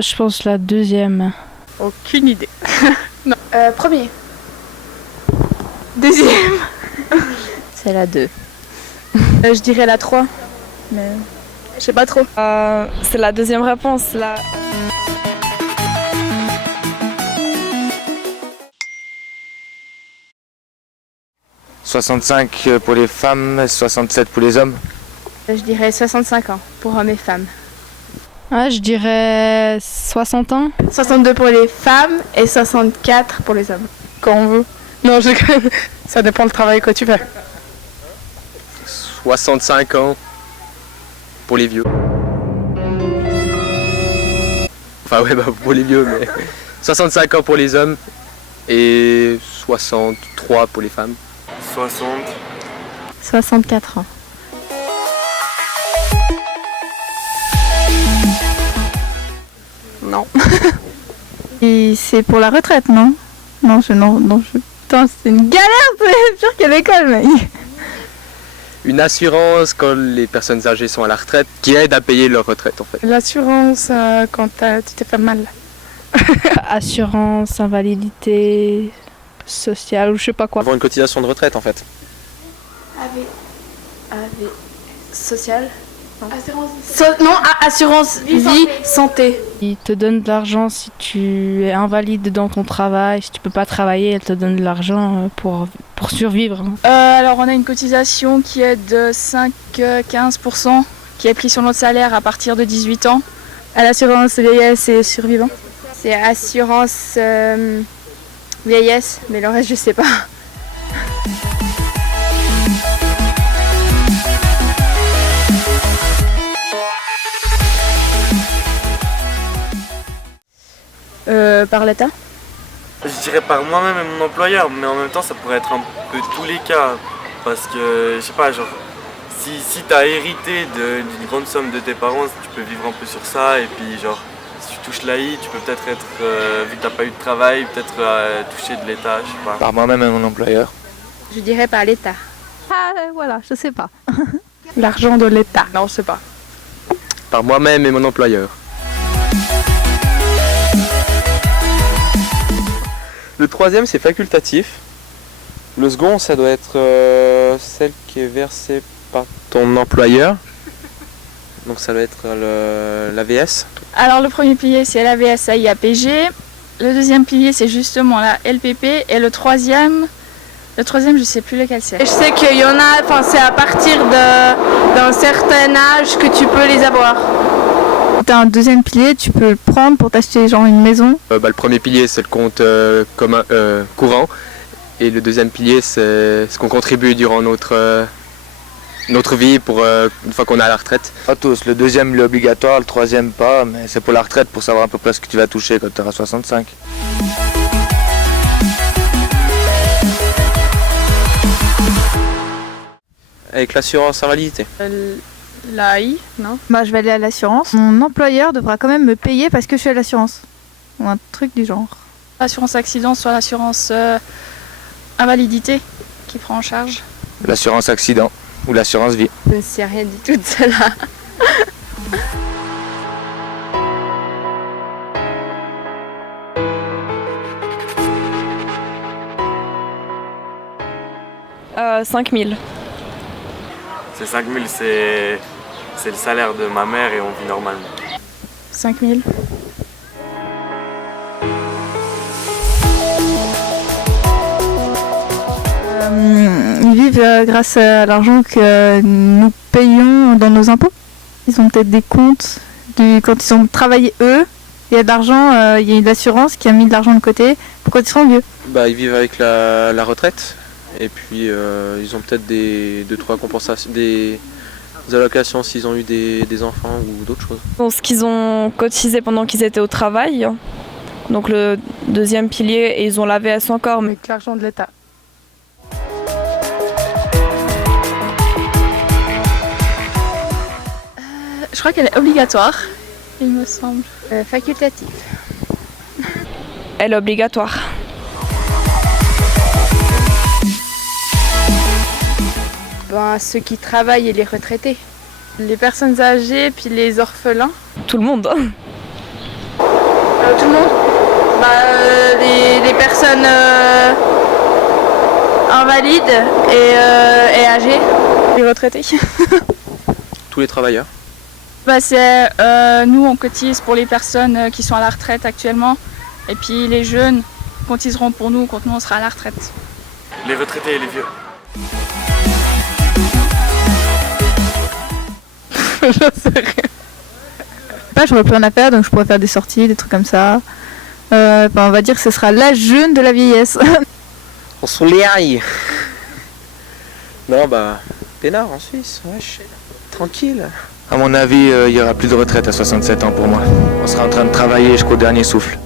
Je pense la deuxième. Aucune idée. Non. Premier. Deuxième. C'est la 2. Je dirais la 3. Mais je sais pas trop. C'est la deuxième réponse, là. « 65 pour les femmes, 67 pour les hommes. » Je dirais 65 ans pour hommes et femmes. Je dirais 60 ans. 62 pour les femmes et 64 pour les hommes. Quand on veut. Non, ça dépend du travail que tu fais. 65 ans pour les vieux. Enfin ouais, pour les vieux, mais 65 ans pour les hommes et 63 pour les femmes. 60. 64 ans. Non. Et c'est pour la retraite, non? Non. Putain, c'est une galère, c'est pire que l'école, mec. Une assurance quand les personnes âgées sont à la retraite qui aide à payer leur retraite en fait. L'assurance quand tu t'es fait mal. Assurance, invalidité, sociale ou je sais pas quoi. Avoir une cotisation de retraite en fait. Social. Assurance vie, santé. Ils te donnent de l'argent si tu es invalide dans ton travail, si tu peux pas travailler, elle te donne de l'argent pour survivre. Alors on a une cotisation qui est de 5-15% qui est prise sur notre salaire à partir de 18 ans. À l'assurance vieillesse et survivant. C'est assurance vieillesse, mais le reste je sais pas. Par l'État. Je dirais par moi-même et mon employeur, mais en même temps ça pourrait être un peu tous les cas. Parce que, je sais pas, genre, si t'as hérité d'une grande somme de tes parents, tu peux vivre un peu sur ça. Et puis genre, si tu touches l'AI, tu peux peut-être être, vu que t'as pas eu de travail, peut-être toucher de l'État, je sais pas. Par moi-même et mon employeur. Je dirais par l'État. Voilà, je sais pas. L'argent de l'État. Non, je sais pas. Par moi-même et mon employeur. Le troisième, c'est facultatif. Le second, ça doit être celle qui est versée par ton employeur. Donc ça doit être l'AVS. Alors le premier pilier c'est l'AVSAI APG. Le deuxième pilier c'est justement la LPP. Et le troisième je sais plus lequel c'est. Je sais qu'il y en a, enfin c'est à partir d'un certain âge que tu peux les avoir. T'as un deuxième pilier, tu peux le prendre pour t'acheter genre une maison. Le premier pilier c'est le compte commun, courant. Et le deuxième pilier c'est ce qu'on contribue durant notre vie pour une fois qu'on est à la retraite. Pas tous, le deuxième il est obligatoire, le troisième pas, mais c'est pour la retraite pour savoir à peu près ce que tu vas toucher quand tu auras 65. Avec l'assurance invalidité. L'AI, non? Bah je vais aller à l'assurance. Mon employeur devra quand même me payer parce que je suis à l'assurance. Ou un truc du genre. L'assurance accident, soit l'assurance invalidité qui prend en charge. L'assurance accident ou l'assurance vie. Je ne sais rien du tout de cela. Euh, 5 000. C'est 5000, c'est le salaire de ma mère et on vit normalement. 5 000. Ils vivent grâce à l'argent que nous payons dans nos impôts. Ils ont peut-être des comptes, quand ils ont travaillé eux, il y a de l'argent, il y a une assurance qui a mis de l'argent de côté pour quand ils seront vieux. Ils vivent avec la retraite. Et puis ils ont peut-être des 2-3 compensations, des allocations s'ils ont eu des enfants ou d'autres choses. Donc, ce qu'ils ont cotisé pendant qu'ils étaient au travail. Donc le deuxième pilier, et ils ont l'AVS encore. Mais Avec l'argent de l'État. Je crois qu'elle est obligatoire, il me semble. Facultative. elle est obligatoire. Ceux qui travaillent et les retraités. Les personnes âgées, puis les orphelins. Tout le monde. Tout le monde. Les personnes invalides et âgées. Les retraités. Tous les travailleurs. Nous, on cotise pour les personnes qui sont à la retraite actuellement. Et puis les jeunes cotiseront pour nous quand nous on sera à la retraite. Les retraités et les vieux. Je sais rien. J'aurais plus rien à faire, donc je pourrais faire des sorties, des trucs comme ça. On va dire que ce sera l'âge jeune de la vieillesse. On soleil. Non, peinard en Suisse, wesh. Tranquille. À mon avis, il y aura plus de retraite à 67 ans pour moi. On sera en train de travailler jusqu'au dernier souffle.